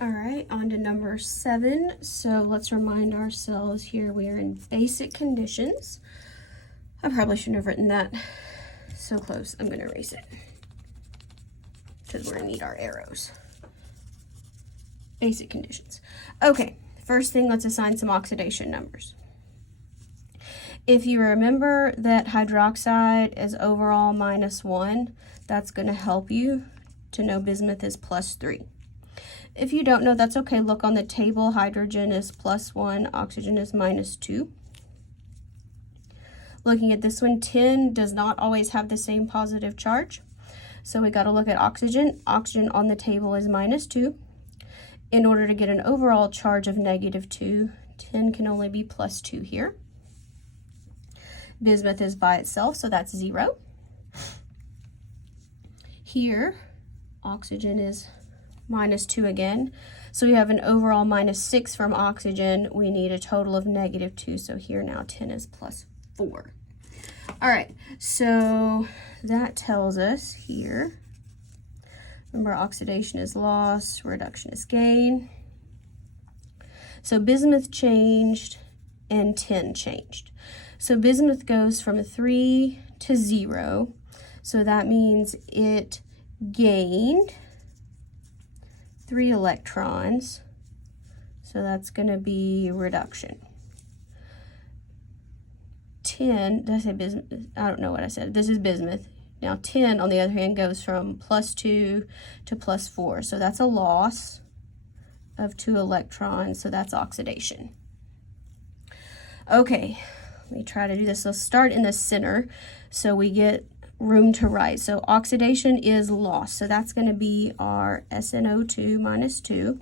All right, on to number 7. So let's remind ourselves here we are in basic conditions. I probably shouldn't have written that so close. I'm going to erase it because we're going to need our arrows. Basic conditions. Okay, first thing, let's assign some oxidation numbers. If you remember that hydroxide is overall -1, that's going to help you to know bismuth is +3. If you don't know, that's okay. Look on the table. Hydrogen is +1, oxygen is -2. Looking at this one, tin does not always have the same positive charge. So we got to look at oxygen. Oxygen on the table is -2. In order to get an overall charge of -2, tin can only be +2 here. Bismuth is by itself, so that's 0. Here, oxygen is -2 again. So we have an overall -6 from oxygen. We need a total of -2. So here now tin is +4. All right, so that tells us here, remember oxidation is loss, reduction is gain. So bismuth changed and tin changed. So bismuth goes from 3 to 0. So that means it gained 3 electrons, so that's going to be reduction. Tin, did I say bismuth? I don't know what I said. This is bismuth. Now tin, on the other hand, goes from +2 to +4, so that's a loss of 2 electrons, so that's oxidation. Okay, let me try to do this. Let's start in the center so we get room to write. So oxidation is loss, so that's going to be our SnO2 -2,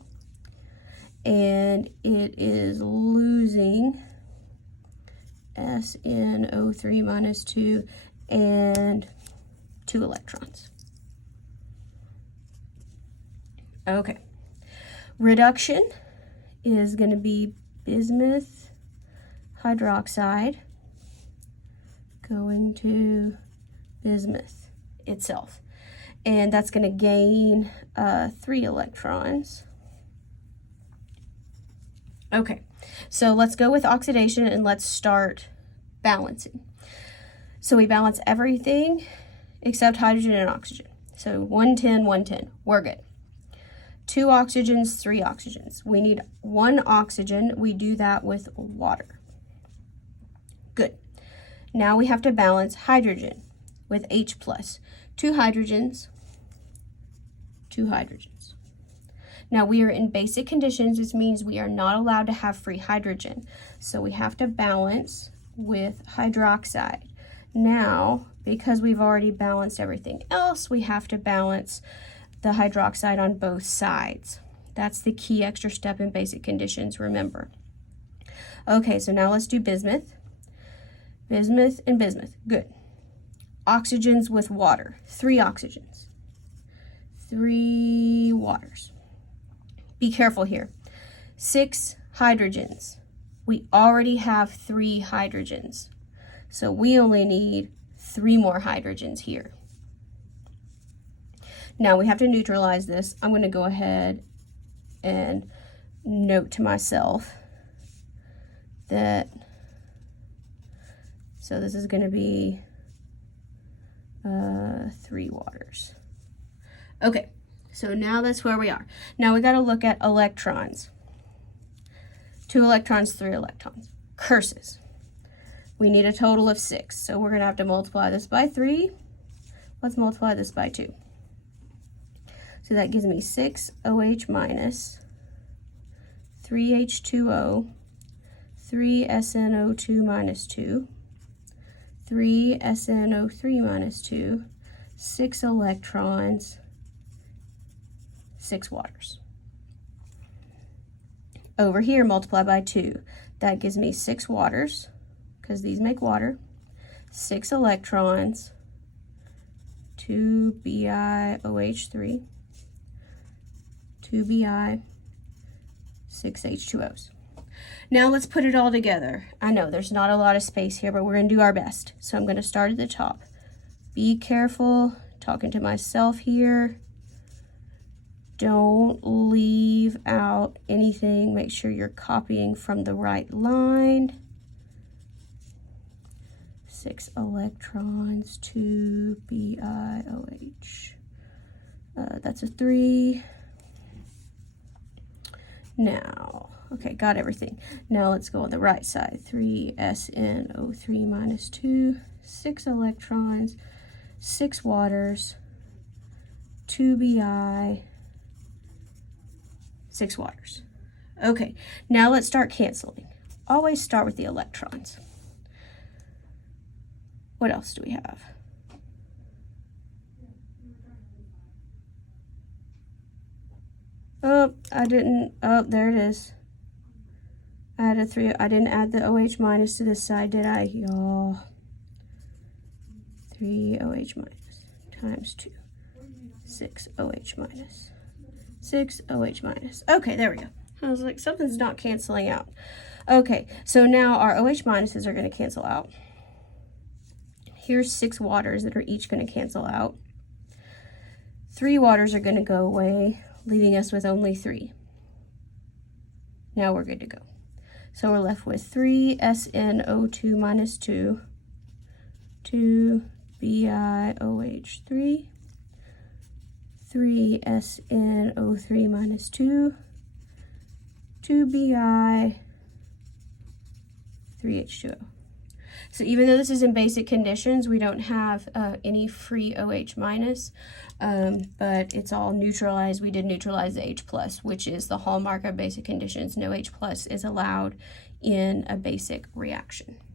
and it is losing SnO3 -2 and 2 electrons. Okay, reduction is going to be bismuth hydroxide going to bismuth itself, and that's going to gain 3 electrons. Okay, so let's go with oxidation and let's start balancing. So we balance everything except hydrogen and oxygen. So 110, 110, we're good. 2 oxygens, 3 oxygens. We need 1 oxygen. We do that with water. Good. Now we have to balance hydrogen with H+. 2 hydrogens, 2 hydrogens. Now we are in basic conditions, which means we are not allowed to have free hydrogen. So we have to balance with hydroxide. Now, because we've already balanced everything else, we have to balance the hydroxide on both sides. That's the key extra step in basic conditions, remember. Okay, so now let's do bismuth. Bismuth and bismuth, good. Oxygens with water, 3 oxygens, 3 waters. Be careful here. 6 hydrogens. We already have 3 hydrogens, so we only need 3 more hydrogens here. Now we have to neutralize this. I'm going to go ahead and note to myself that, so this is going to be 3 waters. Okay, so now that's where we are. Now we got to look at electrons. 2 electrons, 3 electrons. Curses. We need a total of 6, so we're going to have to multiply this by 3. Let's multiply this by 2. So that gives me 6 OH minus, 3 H2O, 3 SnO2 minus 2, 3 SnO3 minus 2, 6 electrons, 6 waters. Over here, multiply by 2. That gives me 6 waters, because these make water, 6 electrons, 2 BiOH3, 2 Bi, 6 H2Os. Now let's put it all together. I know there's not a lot of space here, but we're going to do our best. So I'm going to start at the top. Be careful, talking to myself here. Don't leave out anything. Make sure you're copying from the right line. 6 electrons, 2 BiOH. That's a 3. Now, okay, got everything. Now let's go on the right side. 3SNO3 minus 2, 6 electrons, 6 waters, 2 Bi, 6 waters. Okay, now let's start canceling. Always start with the electrons. What else do we have? Oh, I didn't, oh, there it is. I had a 3, I didn't add the OH minus to this side, did I? Y'all. 3 OH minus times 2. 6 OH minus. 6 OH minus. Okay, there we go. I was like, something's not canceling out. Okay, so now our OH minuses are going to cancel out. Here's 6 waters that are each going to cancel out. 3 waters are going to go away, leaving us with only 3. Now we're good to go. So we're left with 3SNO2 minus 2, 2 BiOH3, 3SNO3 minus 2, 2 Bi, 3H2O. So even though this is in basic conditions, we don't have any free OH minus, but it's all neutralized. We did neutralize the H plus, which is the hallmark of basic conditions. No H plus is allowed in a basic reaction.